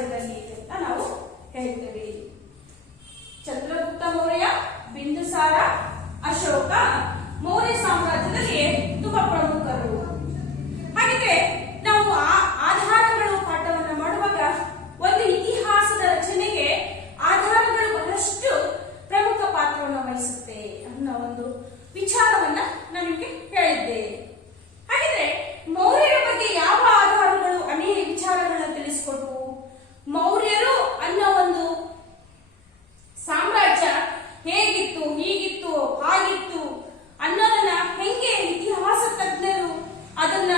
ಸಾಮ್ರಾಜ್ಯದಲ್ಲಿ ಅಂತ ನಾವು ಹೇಳ್ತೀವಿ. ಚಂದ್ರಗುಪ್ತ ಮೌರ್ಯ, ಬಿಂದುಸಾರ, ಅಶೋಕ ಮೌರ್ಯ ಸಾಮ್ರಾಜ್ಯದಲ್ಲಿ ತುಂಬಾ ಪ್ರಮುಖರು. ಹಾಗಿದ್ರೆ ನಾವು ಆಧಾರಗಳು ಪಾಠವನ್ನ ಮಾಡುವಾಗ ಒಂದು ಇತಿಹಾಸದ ರಚನೆಗೆ ಆಧಾರಗಳು ಬಹಳಷ್ಟು ಪ್ರಮುಖ ಪಾತ್ರವನ್ನು ವಹಿಸುತ್ತೆ ಅನ್ನೋ ಒಂದು ವಿಚಾರವನ್ನ ನಾನು ನಿಮಗೆ ಹೇಳಿದ್ದೆ. ಹಾಗಿದ್ರೆ ಮೌರ್ಯರ ಬಗ್ಗೆ ಯಾವ ಆಧಾರಗಳು ಅನೇಕ ವಿಚಾರಗಳನ್ನ ತಿಳಿಸಿಕೊಟ್ಟು ಮೌರ್ಯರು ಅನ್ನೋ ಒಂದು ಸಾಮ್ರಾಜ್ಯ ಹೇಗಿತ್ತು, ಹೀಗಿತ್ತು, ಹಾಗಿತ್ತು ಅನ್ನೋದನ್ನ ಹೆಂಗೆ ಇತಿಹಾಸ ತಜ್ಞರು ಅದನ್ನ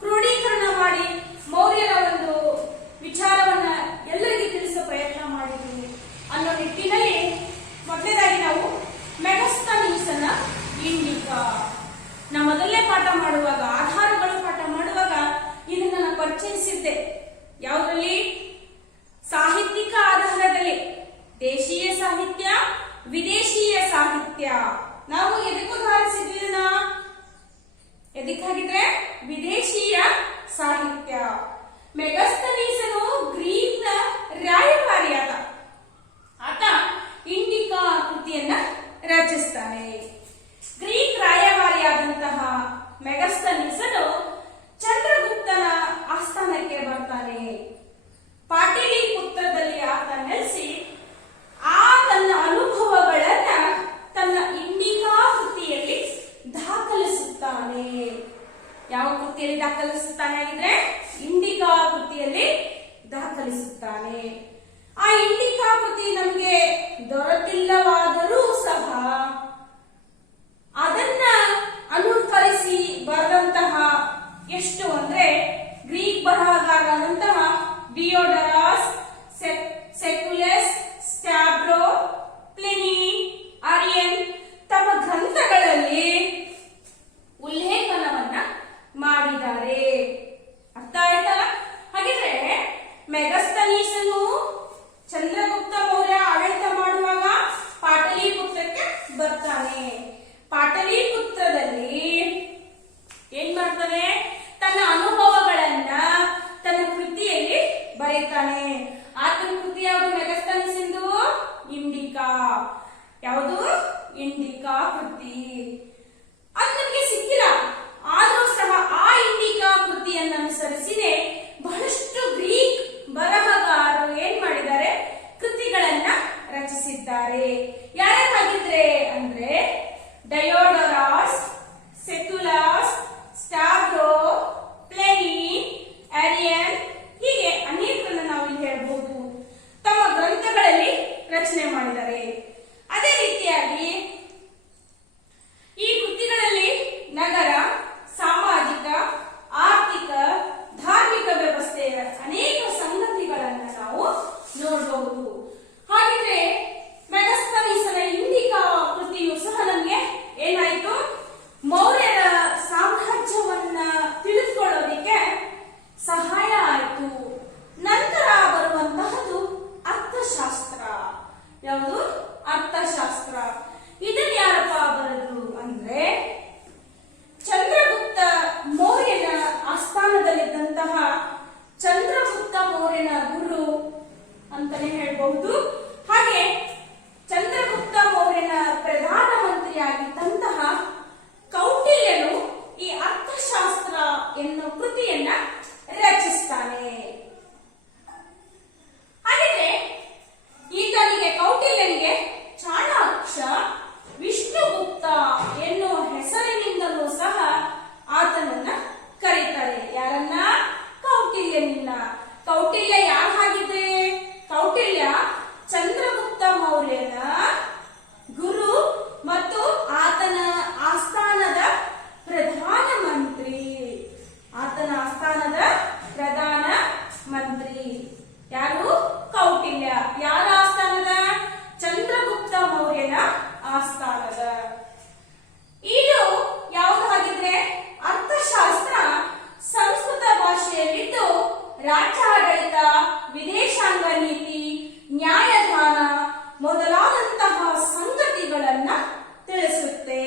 ಕ್ರೋಢೀಕರಣ ಮಾಡಿ ಮೌರ್ಯರ ಒಂದು ವಿಚಾರವನ್ನ ಎಲ್ಲರಿಗೂ ತಿಳಿಸೋ ಪ್ರಯತ್ನ ಮಾಡಿದ್ವಿ ಅನ್ನೋ ನಿಟ್ಟಿನಲ್ಲಿ ಮೊದಲನೇದಾಗಿ ನಾವು ಮೆಗಸ್ತನೀಸನ ಇಂಡಿಕಾ ನಾ ಮೊದಲನೇ ಪಾಠ ಮಾಡುವಾಗ ಆಧಾರಗಳು ಪಾಠ ಮಾಡುವಾಗ ಇದನ್ನ ನಾನು ಪರಿಚಯಿಸಿದ್ದೆ. ಯಾವುದ್ರಲ್ಲಿ? ಸಾಹಿತ್ಯಿಕ ಆಧಾರದಲ್ಲಿ ದೇಶೀಯ ಸಾಹಿತ್ಯ, ವಿದೇಶೀಯ ಸಾಹಿತ್ಯ. ನಾವು ಎದಕ್ಕೆ ಉದಾಹರಿಸಿದ್ವಿ? ಎದಕ್ಕಾಗಿದ್ರೆ ವಿದೇಶೀಯ ಸಾಹಿತ್ಯ. ಮೆಗಸ್ತನೀಸನು ಗ್ರೀಕ್ನ ರಾಯಭಾರಿ ಆತ ಇಂಡಿಕಾ ಕೃತಿಯನ್ನ ರಚಿಸ್ತಾನೆ. ಗ್ರೀಕ್ ರಾಯಭಾರಿಯಾದಂತಹ ಮೆಗಸ್ತನೀಸನು ಚಂದ್ರಗುಪ್ತನ ಆಸ್ಥಾನಕ್ಕೆ ಬರ್ತಾನೆ. ಪಾಟಲಿಪುತ್ರದಲ್ಲಿ ಆತ ನೆಲೆಸಿ ತನ್ನ ಅನುಭವಗಳನ್ನ ತನ್ನ ಇಂಡಿಕಾ ಕೃತಿಯಲ್ಲಿ ದಾಖಲಿಸುತ್ತಾನೆ. ಯಾವ ಕೃತಿಯಲ್ಲಿ ದಾಖಲಿಸುತ್ತಾನೆ ಆಗಿದ್ರೆ ಇಂಡಿಕಾ ಕೃತಿಯಲ್ಲಿ ದಾಖಲಿಸುತ್ತಾನೆ. ಆ ಇಂಡಿಕಾ ಕೃತಿ ನಮಗೆ ದೊರೆತಿಲ್ಲವಾದರೂ ಸಹ ಅದನ್ನ ಅನುಕರಿಸಿ ಬರೆದಂತಹ ಎಷ್ಟು ಅಂದ್ರೆ ಗ್ರೀಕ್ ಬರಹಗಾರರಾದಂತಹ ಡಿಯೋಡರಸ್, ಸೆಕ್ಯುಲಸ್, ಸ್ಟ್ಯಾಬ್ರೋ, ಪ್ಲಿನಿ, ಆರಿಯನ್ ತಮ್ಮ ಗ್ರಂಥಗಳಲ್ಲಿ ಉಲ್ಲೇಖನವನ್ನ ಮಾಡಿದ್ದಾರೆ. ಅರ್ಥ ಆಯ್ತಲ್ಲ? ಹಾಗಿದ್ರೆ ಮೆಗಸ್ತನೀಸನು ಚಂದ್ರಗುಪ್ತ ಮೌರ್ಯ ಆಡಳಿತ ಮಾಡುವಾಗ ಪಾಟಲಿಪುತ್ರಕ್ಕೆ ಬರ್ತಾನೆ. ಪಾಟಲಿಪುತ್ರದಲ್ಲಿ ಏನ್ ಮಾಡ್ತಾನೆ? ತನ್ನ ಅನುಭವಗಳನ್ನ ತನ್ನ ಕೃತಿಯಲ್ಲಿ ಬರೀತಾನೆ. ಆತನ ಕೃತಿ ಯಾವುದು? ಮೆಗಸ್ತನೀಸಂದು ಇಂಡಿಕಾ. ಯಾವುದು? ಇಂಡಿಕಾ ಕೃತಿ. ಅದು ನಮಗೆ ಸಿಕ್ಕಿಲ್ಲ, ಆದ್ರೂ ಸಹ ಆ ಇಂಡಿಕಾ ಕೃತಿಯನ್ನು ಅನುಸರಿಸಿದೆ ಬಹಳಷ್ಟು ಗ್ರೀಕ್ ಬರಹಗಾರರು ಏನ್ ಮಾಡಿದ್ದಾರೆ? ಕೃತಿಗಳನ್ನ ರಚಿಸಿದ್ದಾರೆ. ಯಾರ್ಯಾರಾಗಿದ್ರೆ ಅಂದ್ರೆ ಡಯೋಡರಸ್, ಸೆಕ್ಯುಲಸ್, ಸ್ಟ್ಯಾಬ್ರೋ, ಪ್ಲಿನಿ, ಆರಿಯನ್ ಹೀಗೆ ಅನೇಕರನ್ನ ನಾವು ಇಲ್ಲಿ ಹೇಳ್ಬಹುದು. ತಮ್ಮ ಗ್ರಂಥಗಳಲ್ಲಿ ರಚನೆ ಮಾಡಿದ್ದಾರೆ. ಅದೇ ರೀತಿಯಾಗಿ ಈ ಕೃತಿಗಳಲ್ಲಿ ನಗರ, ಸಾಮಾಜಿಕ, ಆರ್ಥಿಕ, ಧಾರ್ಮಿಕ ವ್ಯವಸ್ಥೆಯ ಅನೇಕ ಸಂಗತಿಗಳನ್ನ ನಾವು ನೋಡಬಹುದು. ಹಾಗಿದ್ರೆ ಮೆಗಸ್ತನೀಸನ ಇಂಡಿಕಾ ಕೃತಿಯು ಸಹ ನಮಗೆ ಏನಾಯ್ತು? ಮೌರ್ಯರ ಸಾಮ್ರಾಜ್ಯವನ್ನ ತಿಳಿದುಕೊಳ್ಳೋದಿಕ್ಕೆ ಸಹಾಯ ಆಯಿತು. ನಂತರ ಬರುವಂತಹದ್ದು ಅರ್ಥಶಾಸ್ತ್ರ. ಯಾವುದು? ಅರ್ಥಶಾಸ್ತ್ರ. ಇದನ್ನ ಯಾರಪ್ಪ ಬರೆದ್ರು ಅಂದ್ರೆ ಚಂದ್ರಗುಪ್ತ ಮೌರ್ಯನ ಆಸ್ಥಾನದಲ್ಲಿದ್ದಂತಹ ಚಂದ್ರಗುಪ್ತ ಮೌರ್ಯನ ಗುರು ಅಂತಾನೆ ಹೇಳ್ಬಹುದು. ಹಾಗೆ ಚಂದ್ರಗುಪ್ತ ಮೌರ್ಯನ ಪ್ರಧಾನ ಮಂತ್ರಿಯಾಗಿದ್ದಂತಹ ಕೌಟಿಲ್ಯನು ಈ ಅರ್ಥಶಾಸ್ತ್ರ ಎನ್ನುವ ಕೃತಿಯನ್ನ ರಚಿಸ್ತಾನೆ. ಹಾಗಿದ್ರೆ ಈತನಿಗೆ ಕೌಟಿಲ್ಯನಿಗೆ ಚಾಣಾಕ್ಷ, ವಿಷ್ಣುಗುಪ್ತ ಎನ್ನುವ ಹೆಸರಿನಿಂದಲೂ ಸಹ ಆತನನ್ನ ಕರೀತಾರೆ. ಯಾರನ್ನ? ಕೌಟಿಲ್ಯನಿನ್ನ. ಕೌಟಿಲ್ಯ ಯಾರು ಹಾಗಿದ್ರೆ? ಕೌಟಿಲ್ಯ ಚಂದ್ರಗುಪ್ತ ಮೌರ್ಯನ ಗುರು ಮತ್ತು ಆತನ ಆಸ್ಥಾನದ ಪ್ರಧಾನ ಮಂತ್ರಿ. ಆತನ ಆಸ್ಥಾನದ ಪ್ರಧಾನ ಮಂತ್ರಿ ಯಾರು? ಕೌಟಿಲ್ಯ. ಯಾರ ಆಸ್ಥಾನದ? ಚಂದ್ರಗುಪ್ತ ಮೌರ್ಯನ ಆಸ್ಥಾನದ. ಇದು ಯಾವುದು ಹಾಗಿದ್ರೆ? ಅರ್ಥಶಾಸ್ತ್ರ ಸಂಸ್ಕೃತ ಭಾಷೆಯಲ್ಲಿದ್ದು ರಾಜ್ಯಾಡಳಿತ, ವಿದೇಶಾಂಗ ನೀತಿ, ನ್ಯಾಯದಾನ ಮೊದಲಾದಂತಹ ಸಂಗತಿಗಳನ್ನ ತಿಳಿಸುತ್ತೆ.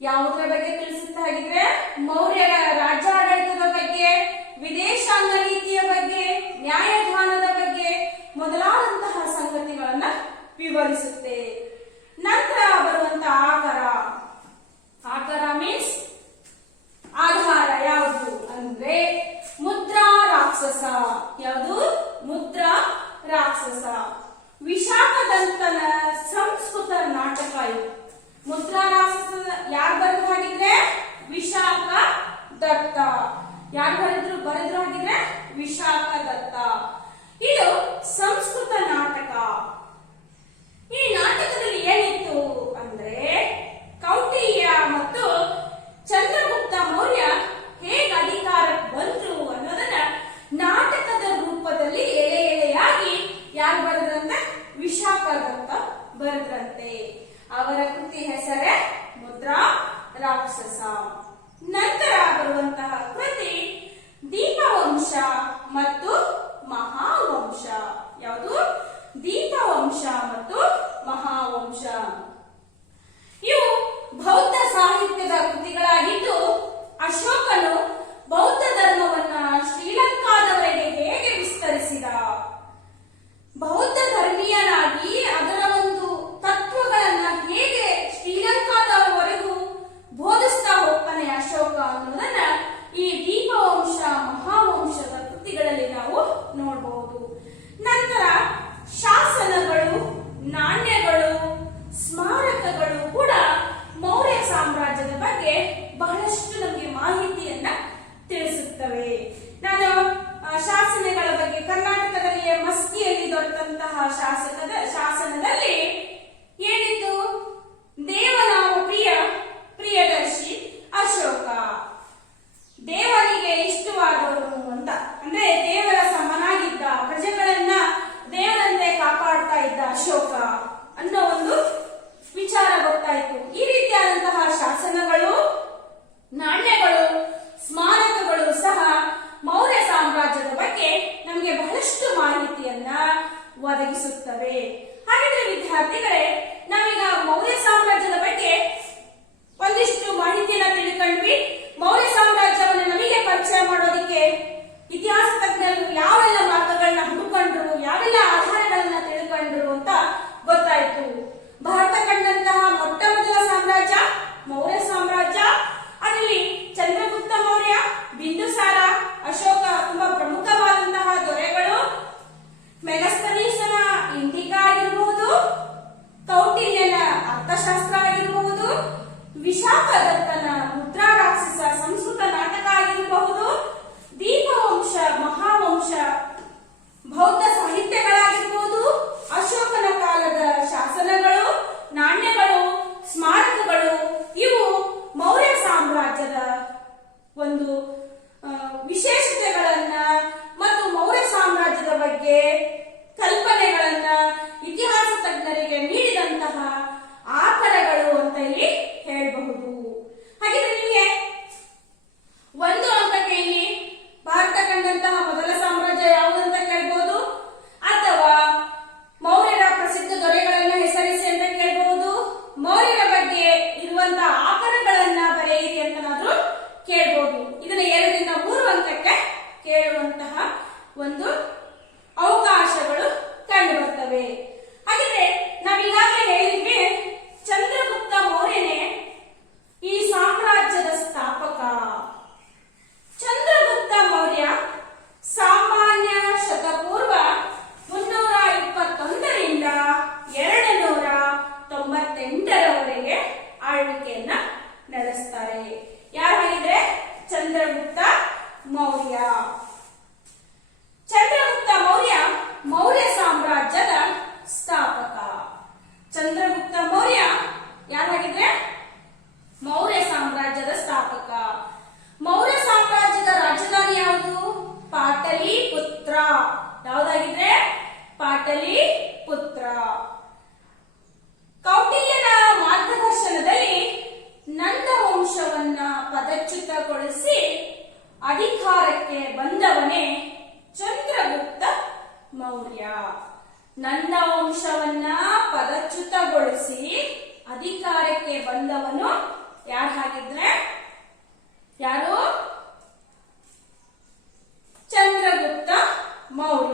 ಯಾವುದರ ಬಗ್ಗೆ ತಿಳಿಸುತ್ತೆ ಹಾಗಿದ್ರೆ? ಮೌರ್ಯರ ರಾಜ್ಯಾಡಳಿತದ ಬಗ್ಗೆ, ವಿದೇಶಾಂಗ ನೀತಿಯ ನ್ಯಾಯದಾನದ ಬಗ್ಗೆ ಮೊದಲಾದಂತಹ ಸಂಗತಿಗಳನ್ನ ವಿವರಿಸುತ್ತೆ. ನಂತರ ಬರುವಂತಹ ಆಕರ ಮೀನ್ಸ್ ಆಧಾರ. ಯಾವುದು ಅಂದ್ರೆ ಮುದ್ರಾ ರಾಕ್ಷಸ. ಯಾವುದು? ಮುದ್ರಾ ರಾಕ್ಷಸ. ವಿಶಾಖದತ್ತನ ಸಂಸ್ಕೃತ ನಾಟಕ ಇದು. ಮುದ್ರಾ ರಾಕ್ಷಸ ಯಾರು ಬರೆದ್ರು ಹಾಗಿದ್ರೆ? ವಿಶಾಖ ದತ್ತ. ಯಾರು ಬರೆದ್ರು ಹಾಗಿದ್ರೆ? ವಿಶಾಖ ದತ್ತ. ಇದು ಸಂಸ್ಕೃತ ನಾಟಕ. ಈ ನಾಟಕದಲ್ಲಿ ಏನಿತ್ತು ಅಂದ್ರೆ ಕೌಟಿಲ್ಯ ಮತ್ತು ಚಂದ್ರಗುಪ್ತ ಮೌರ್ಯ ಹೇಗೆ ಅಧಿಕಾರಕ್ಕೆ ಬಂದ್ರು ಅನ್ನೋದನ್ನ ನಾಟಕದ ರೂಪದಲ್ಲಿ ಎಳೆ ಎಳೆಯಾಗಿ ಯಾರು ಬರೆದ್ರಂತೆ? ವಿಶಾಖ ದತ್ತ ಬರೆದ್ರಂತೆ. ಅವರ ಕೃತಿ ಹೆಸರೇ ಮುದ್ರಾ ರಾಕ್ಷಸ. ನಂತರ ಬರುವಂತಹ ಕೃತಿ ದೀಪವಂಶ ಮತ್ತು ಮಹಾವಂಶ. ಯಾವುದು? ದೀಪವಂಶ ಮತ್ತು ಮಹಾವಂಶ. ಇವು ಬೌದ್ಧ ಸಾಹಿತ್ಯದ ಕೃತಿಗಳಾಗಿದ್ದು ಅಶೋಕನು ಬೌದ್ಧ ಧರ್ಮವನ್ನ ಶ್ರೀಲಂಕಾದವರೆಗೆ ಹೇಗೆ ವಿಸ್ತರಿಸಿದ, ಬೌದ್ಧ ಧರ್ಮೀಯನಾಗಿ ಅದರ ಒಂದು ತತ್ವಗಳನ್ನ ಹೇಗೆ ಶ್ರೀಲಂಕಾದವರೆಗೂ ಬೋಧಿಸ್ತಾ ಹೋಗ್ತಾನೆ ಅಶೋಕ ಅನ್ನೋದನ್ನ ಈ ದೀಪವಂಶ ಮಹಾವಂಶದ ಕೃತಿಗಳಲ್ಲಿ ನಾವು ನೋಡಬಹುದು. ನಂತರ ಶಾಸನಗಳು, ನಾಣ್ಯಗಳು, ಸ್ಮಾರಕಗಳು ಕೂಡ ಮೌರ್ಯ ಸಾಮ್ರಾಜ್ಯದ ಬಗ್ಗೆ ಬಹಳಷ್ಟು ನಮಗೆ ಮಾಹಿತಿಯನ್ನ ತಿಳಿಸುತ್ತವೆ. ನಾನು ಶಾಸನಗಳ ಬಗ್ಗೆ ಕರ್ನಾಟಕದಲ್ಲಿಯೇ ಮಸ್ಕಿಯಲ್ಲಿ ದೊರೆತಂತಹ ಶಾಸನದಲ್ಲಿ ಏನಿತ್ತು? ದೇವನಾಮ ಪ್ರಿಯದರ್ಶಿ ಅಶೋಕ, ದೇವರಿಗೆ ಇಷ್ಟವಾದವನು ಅಂತ, ಅಂದ್ರೆ ದೇವರ ಸಮನಾಗಿದ್ದ, ಪ್ರಜೆಗಳನ್ನ ದೇವರಂತೆ ಕಾಪಾಡ್ತಾ ಇದ್ದ ಅಶೋಕ ಅನ್ನೋ ಒಂದು ವಿಚಾರ ಗೊತ್ತಾಯಿತು. ಈ ರೀತಿಯಾದಂತಹ ಶಾಸನಗಳು, ನಾಣ್ಯಗಳು, ಸ್ಮಾರಕಗಳು ಸಹ ಮೌರ್ಯ ಸಾಮ್ರಾಜ್ಯದ ಬಗ್ಗೆ ನಮಗೆ ಬಹಳಷ್ಟು ಮಾಹಿತಿಯನ್ನ ಒದಗಿಸುತ್ತವೆ. ಹಾಗಿದ್ರೆ ವಿದ್ಯಾರ್ಥಿಗಳೇ, ನಾವೀಗ ಮೌರ್ಯ ಸಾಮ್ರಾಜ್ಯದ ಬಗ್ಗೆ ಒಂದಿಷ್ಟು ಮಾಹಿತಿಯನ್ನ ತಿಳ್ಕೊಂಡ್ವಿ. ಮೌರ್ಯ ಸಾಮ್ರಾಜ್ಯವನ್ನು ನಮಗೆ ಪರಿಚಯ ಮಾಡೋದಿಕ್ಕೆ ಇತಿಹಾಸ ತಜ್ಞರು ಯಾವೆಲ್ಲ ಮಾರ್ಗಗಳನ್ನ ಹುಡುಕೊಂಡ್ರು, ಯಾವೆಲ್ಲ ಆಧಾರಗಳನ್ನ ತಿಳ್ಕೊಂಡ್ರು ಅಂತ ಗೊತ್ತಾಯ್ತು. ಭಾರತ ಕಂಡಂತಹ ಮೊಟ್ಟ ಮೊದಲ ಸಾಮ್ರಾಜ್ಯ ಮೌರ್ಯ ಸಾಮ್ರಾಜ್ಯ. ಅದರಲ್ಲಿ ಚಂದ್ರಗುಪ್ತ ಮೌರ್ಯ, ಬಿಂದುಸಾರ, ಅಶೋಕ ತುಂಬಾ ಪ್ರಮುಖವಾದಂತಹ ದೊರೆಗಳು. ಮೆಗಸ್ತನೀಸನ ಇಂಡಿಕಾ ಆಗಿರಬಹುದು, ಕೌಟಿಲ್ಯನ ಅರ್ಥಶಾಸ್ತ್ರ ಆಗಿರಬಹುದು, ವಿಶಾಖ ದತ್ತನ ಮುದ್ರಾ ರಾಕ್ಷಸ ಸಂಸ್ಕೃತ ನಾಟಕ ಆಗಿರಬಹುದು, ದೀಪವಂಶ ಮಹಾವಂಶ ಬೌದ್ಧ ಸಾಹಿತ್ಯಗಳಾಗಿರಬಹುದು, ಅಶೋಕನ ಕಾಲದ ಶಾಸನಗಳು, ನಾಣ್ಯಗಳು, ಸ್ಮಾರಕಗಳು, ಇವು ಮೌರ್ಯ ಸಾಮ್ರಾಜ್ಯದ ಒಂದು ವಿಶೇಷತೆಗಳನ್ನ ಮತ್ತು ಮೌರ್ಯ ಸಾಮ್ರಾಜ್ಯದ ಬಗ್ಗೆ ಕಲ್ಪನೆಗಳನ್ನ ಇತಿಹಾಸ ತಜ್ಞರಿಗೆ ನೀಡಿದಂತಹ ಆಕರಗಳು ಅಂತ ಇಲ್ಲಿ ಹೇಳಬಹುದು. ಹಾಗಿದ್ರೆ ನಿಮಗೆ ಒಂದು ಅಂಕಕ್ಕೆ ಇಲ್ಲಿ ಭಾರತ ಕಂಡಂತಹ ಮೊದಲ ಸಾಮ್ರಾಜ್ಯ ಯಾವುದಂತ ಕೇಳಬಹುದು, ಅಥವಾ ಮೌರ್ಯರ ಪ್ರಸಿದ್ಧ ದೊರೆಗಳನ್ನ ಹೆಸರಿಸಿ ಅಂತ ಕೇಳಬಹುದು, ಮೌರ್ಯರ ಬಗ್ಗೆ ಇರುವಂತಹ ಆಕರಗಳನ್ನ ಬರೆಯಿರಿ ಅಂತನಾದ್ರೂ ಕೇಳಬಹುದು. ಇದನ್ನ 2 ರಿಂದ 3 ಅಂಕಕ್ಕೆ ಕೇಳುವಂತಹ ಒಂದು ಅವಕಾಶಗಳು ಕಂಡು ಬರ್ತವೆ. ಹಾಗಿದ್ರೆ ನಾವೀಗಾಗಲೇ ಹೇಳಿದ್ವಿ, ಚಂದ್ರಗುಪ್ತ ಮೌರ್ಯನೇ ಈ ಸಾಮ್ರಾಜ್ಯದ ಸ್ಥಾಪಕ. ಚಂದ್ರಗುಪ್ತ ಮೌರ್ಯ ಸಾಮಾನ್ಯ ಶತಪೂರ್ವ 321ರಿಂದ 298ರವರೆಗೆ ಆಳ್ವಿಕೆಯನ್ನ ನಡೆಸ್ತಾರೆ. ಯಾರಾಗಿದ್ರೆ? ಚಂದ್ರಗುಪ್ತ ಮೌರ್ಯ. ಚಂದ್ರಗುಪ್ತ ಮೌರ್ಯ ಮೌರ್ಯ ಸಾಮ್ರಾಜ್ಯದ ಸ್ಥಾಪಕ. ಚಂದ್ರಗುಪ್ತ ಮೌರ್ಯ ಯಾರಾಗಿದ್ರೆ? ಮೌರ್ಯ ಸಾಮ್ರಾಜ್ಯದ ಸ್ಥಾಪಕ. ಮೌರ್ಯ ಸಾಮ್ರಾಜ್ಯದ ರಾಜಧಾನಿ ಯಾವುದು? ಪಾಟಲಿಪುತ್ರ. ಯಾವುದಾಗಿದ್ರೆ? ಪಾಟಲಿಪುತ್ರ. ಕೌಟಿಲ್ಯನ ಮಾರ್ಗದರ್ಶನದಲ್ಲಿ ನಂದವಂಶವನ್ನ ಪದಚ್ಯುತಗೊಳಿಸಿ ಅಧಿಕಾರಕ್ಕೆ ಬಂದವನೇ ಚಂದ್ರಗುಪ್ತ ಮೌರ್ಯ. ನಂದವಂಶವನ್ನ ಪದಚ್ಯುತಗೊಳಿಸಿ ಅಧಿಕಾರಕ್ಕೆ ಬಂದವನು ಯಾರಾಗಿದ್ರೆ? ಯಾರು? ಚಂದ್ರಗುಪ್ತ ಮೌರ್ಯ.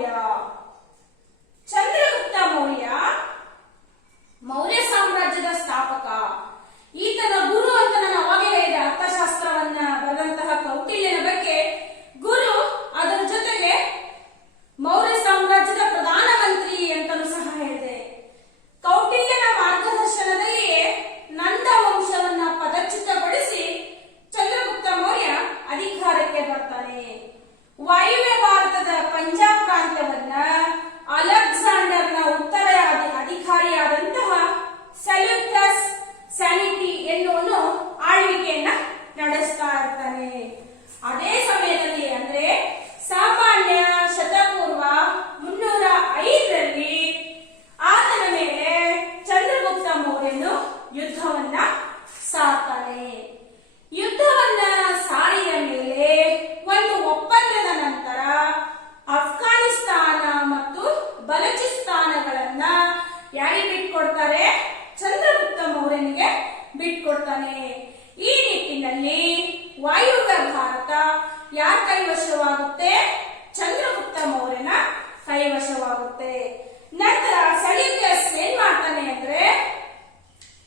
ಹೋಗುತ್ತೆ. ನಂತರ ಸೆಲ್ಯೂಕಸ್ ಏನ್ ಮಾಡ್ತಾನೆ ಅಂದ್ರೆ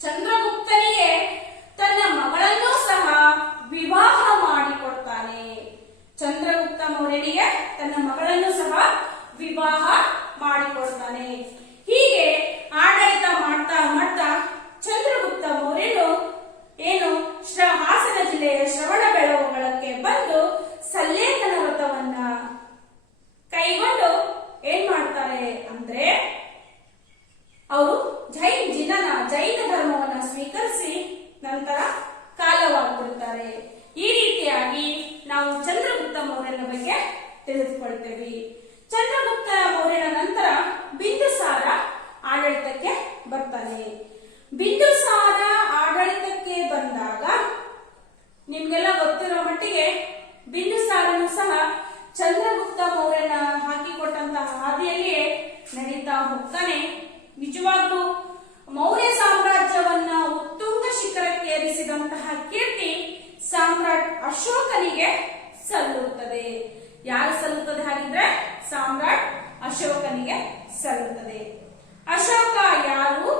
ಚಂದ್ರಗುಪ್ತನಿಗೆ ತನ್ನ ಮಗಳನ್ನೂ ಸಹ ವಿವಾಹ ಮಾಡಿಕೊಡ್ತಾನೆ. ಚಂದ್ರಗುಪ್ತ ಮೌರ್ಯನಿಗೆ ತನ್ನ ಮಗಳನ್ನು ಸಹ ವಿವಾಹ ಮಾಡಿಕೊಡ್ತಾನೆ. ಹೀಗೆ ಆಡಳಿತ ಮಾಡ್ತಾ ಮಾಡ್ತಾ ಚಂದ್ರಗುಪ್ತ ಮೌರ್ಯನು ಏನು ಹಾಸನ ಜಿಲ್ಲೆಯ ಶ್ರವಣಬೆಳಗೊಳಕ್ಕೆ ಬಂದು ಸಲ್ಲೇಖನ ವ್ರತವನ್ನ ಕೈಗೊಂಡು ಏನ್ ಮಾಡ್ತಾರೆ ಅಂದ್ರೆ ಅವರು ಜೈನ ಧರ್ಮವನ್ನ ಸ್ವೀಕರಿಸಿ ನಂತರ ಕಾಲವಾಗ್ಬಿಡ್ತಾರೆ. ಈ ರೀತಿಯಾಗಿ ನಾವು ಚಂದ್ರಗುಪ್ತ ಮೌರ್ಯನ ಬಗ್ಗೆ ತಿಳಿದುಕೊಳ್ತೇವೆ. ಚಂದ್ರಗುಪ್ತ ಮೌರ್ಯನ ನಂತರ ಬಿಂದುಸಾರ ಆಡಳಿತಕ್ಕೆ ಬರ್ತಾನೆ. ಬಿಂದುಸಾರ ಆಡಳಿತಕ್ಕೆ ಬಂದಾಗ ನಿಮ್ಗೆಲ್ಲ ಗೊತ್ತಿರೋ ಮಟ್ಟಿಗೆ ಬಿಂದುಸಾರನು ಸಹ ಚಂದ್ರಗುಪ್ತ ಮೌರ್ಯನ ಹಾಕಿಕೊಟ್ಟಂತಹ ಹಾದಿಯಲ್ಲಿಯೇ ನಡೀತಾ ಹೋಗ್ತಾನೆ. ನಿಜವಾಗ್ಲೂ ಮೌರ್ಯ ಸಾಮ್ರಾಜ್ಯವನ್ನ ಉತ್ತುಂಗ ಶಿಖರಕ್ಕೆ ಏರಿಸಿದಂತಹ ಕೀರ್ತಿ ಸಾಮ್ರಾಟ್ ಅಶೋಕನಿಗೆ ಸಲ್ಲುತ್ತದೆ. ಯಾರು ಸಲ್ಲುತ್ತದೆ ಹಾಗಿದ್ರೆ ಸಾಮ್ರಾಟ್ ಅಶೋಕನಿಗೆ ಸಲ್ಲುತ್ತದೆ. ಅಶೋಕ ಯಾರು,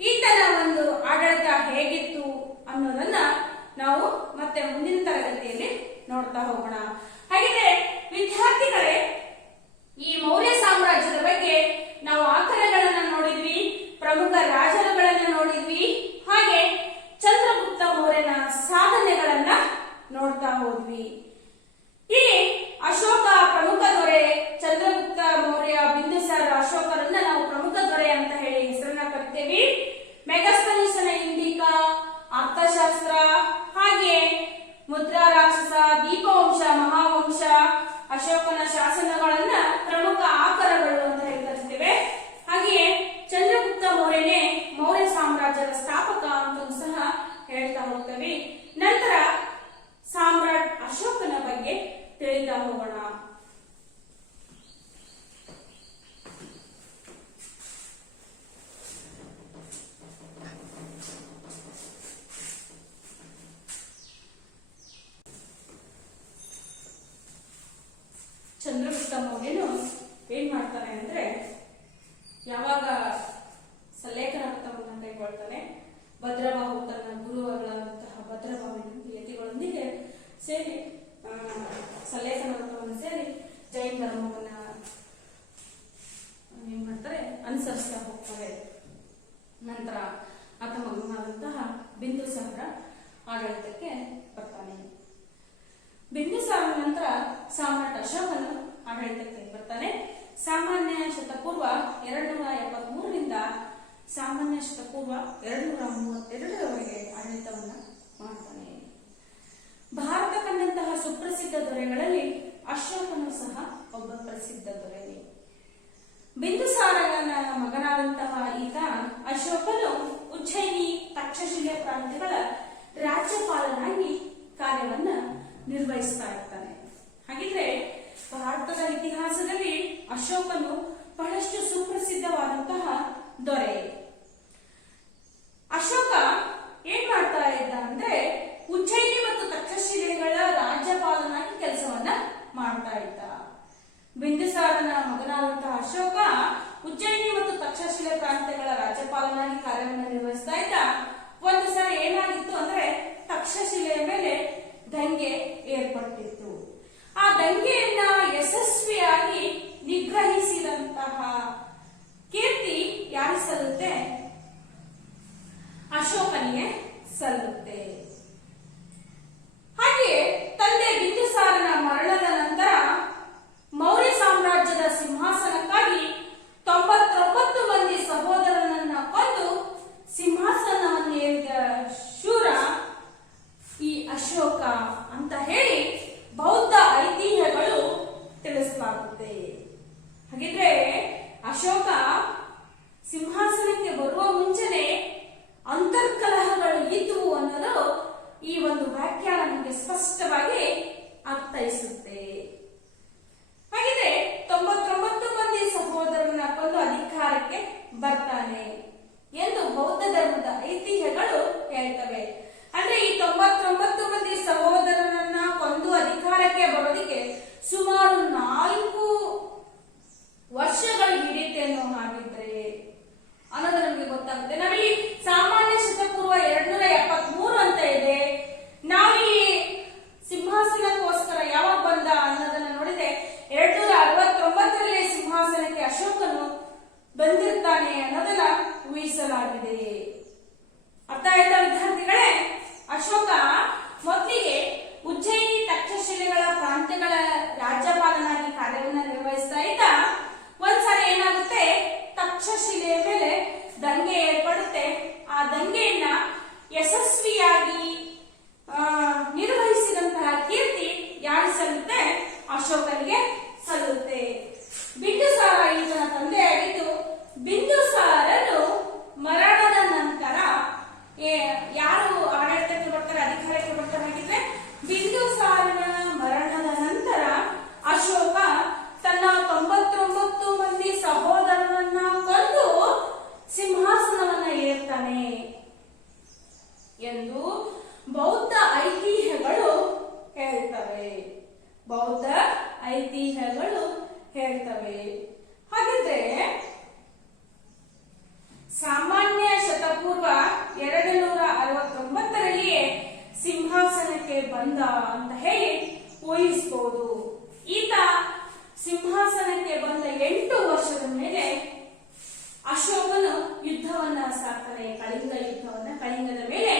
ಈತನ ಒಂದು ಆಡಳಿತ ಹೇಗಿತ್ತು ಅನ್ನೋದನ್ನ ನಾವು ಮತ್ತೆ ಮುಂದಿನ ತರಗತಿಯಲ್ಲಿ ನೋಡ್ತಾ ಹೋಗೋಣ. ಹಾಗಿದ್ರೆ ವಿದ್ಯಾರ್ಥಿಗಳೇ, ಈ ಮೌರ್ಯ ಸಾಮ್ರಾಜ್ಯದ ಬಗ್ಗೆ ನಾವು ಆಕರಗಳನ್ನ ನೋಡಿದ್ವಿ, ಪ್ರಮುಖ ರಾಜರುಗಳನ್ನ ನೋಡಿದ್ವಿ, ಹಾಗೆ ಚಂದ್ರಗುಪ್ತ ಮೌರ್ಯನ ಸಾಧನೆಗಳನ್ನ ನೋಡ್ತಾ ಹೋದ್ವಿ. ಇಲ್ಲಿ ಅಶೋಕ ಪ್ರಮುಖ ದೊರೆ, ಚಂದ್ರಗುಪ್ತ ಮೌರ್ಯ, ಬಿಂದುಸಾರ, ಅಶೋಕರನ್ನ ನಾವು ಪ್ರಮುಖ ದೊರೆ ಅಂತ ಹೇಳಿ ಹೆಸರನ್ನ ಕರಿತೇವೆ. ಮೆಗಸ್ತನೀಸನ ಇಂಡಿಕಾ, ಅರ್ಥಶಾಸ್ತ್ರ, ಹಾಗೆ ಮುದ್ರಾ ರಾಕ್ಷಸ, ದೀಪವಂಶ, ಮಹಾವಂಶ, ಅಶೋಕನ ಶಾಸನಗಳನ್ನ ಪ್ರಮುಖ ಆಕರಗಳು ಅಂತ ಹೇಳಿ ಕರಿತೇವೆ. ಹಾಗೆಯೇ ಚಂದ್ರಗುಪ್ತ ಮೌರ್ಯನೇ ಮೌರ್ಯ ಸಾಮ್ರಾಜ್ಯದ ಸ್ಥಾಪಕ ಅಂತ ಸಹ ಹೇಳ್ತಾ ಹೋಗ್ತೇವೆ. ನಂತರ ಸಾಮ್ರಾಟ್ ಅಶೋಕನ ಬಗ್ಗೆ ತಿಳಿತಾ ಹೋಗೋಣ. ಚಂದ್ರಗುಪ್ತ ಮೌರ್ಯನು ಏನ್ ಮಾಡ್ತಾನೆ ಅಂದ್ರೆ ಯಾವಾಗ ಸಲ್ಲೇಖನ ವ್ರತವನ್ನು ಕೈಗೊಳ್ತಾನೆ, ಭದ್ರಬಾಹು ತನ್ನ ಗುರುಗಳಂತಹ ಭದ್ರಬಾಹು ಯತಿಗಳೊಂದಿಗೆ ಸೇರಿ ಸಲ್ಲೇಖನ ವ್ರತವನ್ನು ಸೇರಿ ಜೈನ ಧರ್ಮವನ್ನ ಏನ್ ಮಾಡ್ತಾರೆ ಅನುಸರಿಸ್ತಾ ಹೋಗ್ತಾರೆ. ನಂತರ ಆತ ಮಗನಾದಂತಹ ಬಿಂದುಸಾರ ಆಡಳಿತಕ್ಕೆ ಬರ್ತಾನೆ. ಬಿಂದುಸಾರ ನಂತರ ಸಾಮ್ರಾಟ್ ಅಶೋಕನು ಆಡಳಿತಕ್ಕೆ ಬರ್ತಾನೆ. ಸಾಮಾನ್ಯ ಶತಪೂರ್ವ 273ರಿಂದ ಸಾಮಾನ್ಯ ಶತಪೂರ್ವ 232ರವರೆಗೆ ಆಡಳಿತವನ್ನ ಮಾಡ್ತಾನೆ. ಭಾರತ ಕಂಡಂತಹ ಸುಪ್ರಸಿದ್ಧ ದೊರೆಗಳಲ್ಲಿ ಅಶೋಕನು ಸಹ ಒಬ್ಬ ಪ್ರಸಿದ್ಧ ದೊರೆ. ಬಿಂದುಸಾರನ ಮಗನಾದಂತಹ ಈತ ಅಶೋಕನು ಉಜ್ಜಯಿನಿ, ತಕ್ಷಶಿಲೆ ಪ್ರಾಂತ್ಯಗಳ ರಾಜ್ಯಪಾಲನಾಗಿ ಕಾರ್ಯವನ್ನ ನಿರ್ವಹಿಸ್ತಾ ಇರ್ತಾನೆ. ಹಾಗಿದ್ರೆ ಭಾರತದ ಇತಿಹಾಸದಲ್ಲಿ ಅಶೋಕನು ಬಹಳಷ್ಟು ಸುಪ್ರಸಿದ್ಧವಾದಂತಹ ದೊರೆ. ಅಶೋಕ ಏನ್ ಮಾಡ್ತಾ ಇದ್ದ ಅಂದ್ರೆ ಉಜ್ಜಯಿನಿ ಮತ್ತು ತಕ್ಷಶಿಲೆಗಳ ರಾಜ್ಯಪಾಲನಾಗಿ ಕೆಲಸವನ್ನ ಮಾಡ್ತಾ ಇದ್ದ. ಬಿಂದುಸಾರನ ಮಗನಾದಂತಹ ಅಶೋಕ ಉಜ್ಜಯಿನಿ ಮತ್ತು ತಕ್ಷಶಿಲೆ ಪ್ರಾಂತ್ಯಗಳ ರಾಜ್ಯಪಾಲನಾಗಿ ಕಾರ್ಯವನ್ನು ನಿರ್ವಹಿಸ್ತಾ ಇದ್ದ. ಒಂದು ಸರಿ ಏನಾಗಿತ್ತು ಅಂದ್ರೆ ತಕ್ಷಶಿಲೆಯ ಮೇಲೆ ದಂಗೆ ಏರ್ಪಟ್ಟಿತ್ತು. ಆ ದಂಗೆಯನ್ನ ಯಶಸ್ವಿಯಾಗಿ ನಿಗ್ರಹಿಸಿದಂತಹ ಕೀರ್ತಿ ಯಾರಿಗೆ ಸಲ್ಲುತ್ತೆ? ಅಶೋಕನಿಗೆ ಸಲ್ಲುತ್ತೆ. ಹಾಗೆ ತಂದೆ ಬಿಂದುಸಾರನ ಮರಣದ ನಂತರ ಮೌರ್ಯ ಸಾಮ್ರಾಜ್ಯದ ಸಿಂಹಾಸನಕ್ಕಾಗಿ 99 ಮಂದಿ ಸಹೋದರನನ್ನ ಕೊಂದು ಸಿಂಹಾಸನವನ್ನು ಏರಿದ ಶೂರ ಈ ಅಶೋಕ ಅಂತ ಹೇಳಿ ಬೌದ್ಧ ಐತಿಹ್ಯಗಳು ತಿಳಿಸಲಾಗುತ್ತದೆ. ಸಿಂಹಾಸನಕ್ಕೆ ಅಶೋಕನು ಬಂದಿರ್ತಾನೆ ಅನ್ನೋದನ್ನ ಊಹಿಸಲಾಗಿದೆ. ಅರ್ಥ ಆಯ್ತಾ ವಿದ್ಯಾರ್ಥಿಗಳೇ? ಅಶೋಕ ಮೊದಲಿಗೆ ಉಜ್ಜಯಿನಿ ತಕ್ಷಶಿಲೆಗಳ ಪ್ರಾಂತ್ಯಗಳ ರಾಜ್ಯಪಾಲನಾಗಿ ಕಾರ್ಯವನ್ನು ನಿರ್ವಹಿಸ್ತಾ ಇದ್ದ. ಒಂದ್ಸಲ ಏನಾಗುತ್ತೆ, ತಕ್ಷಶಿಲೆಯ ಮೇಲೆ ದಂಗೆ ಏರ್ಪಡುತ್ತೆ. ಆ ದಂಗೆಯನ್ನ ಯಶಸ್ವಿಯಾಗಿ ನಿರ್ವಹಿಸಿದಂತಹ ಕೀರ್ತಿ ಯಾರು ಸಲ್ಲುತ್ತೆ? ಅಶೋಕನಿಗೆ ಸಲ್ಲುತ್ತೆ. ಬಿಂದುಸಾರ ಈತನ ತಂದೆಯಾಗಿದ್ದು, ಬಿಂದುಸಾರನು ಮರಣದ ನಂತರ ಯಾರು ಆಡಳಿತಕ್ಕೆ ಬರ್ತಾರೆ, ಅಧಿಕಾರಕ್ಕೆ ಬರ್ತಾರೆ ಹಾಗಿದ್ರೆ ಬಿಂದುಸಾರನ ಮರಣದ ನಂತರ ಅಶೋಕ ತನ್ನ 99 ಮಂದಿ ಸಹೋದರರನ್ನ ಕೊಂದು ಸಿಂಹಾಸನವನ್ನ ಏರ್ತಾನೆ ಎಂದು ಬೌದ್ಧ ಐತಿಹ್ಯಗಳು ಹೇಳ್ತವೆ. ಬೌದ್ಧ ಐತಿಹ್ಯಗಳು ಹೇಳ್ತವೆ. ಹಾಗಿದ್ರೆ ಸಾಮಾನ್ಯ ಶತಪೂರ್ವ 269ರಲ್ಲಿಯೇ ಸಿಂಹಾಸನಕ್ಕೆ ಬಂದ ಅಂತ ಹೇಳಿ ಊಹಿಸಬಹುದು. ಈತ ಸಿಂಹಾಸನಕ್ಕೆ ಬಂದ 8 ವರ್ಷದ ಮೇಲೆ ಅಶೋಕನು ಯುದ್ಧವನ್ನ ಸಾಕ್ತಾನೆ. ಕಳಿಂಗದ ಮೇಲೆ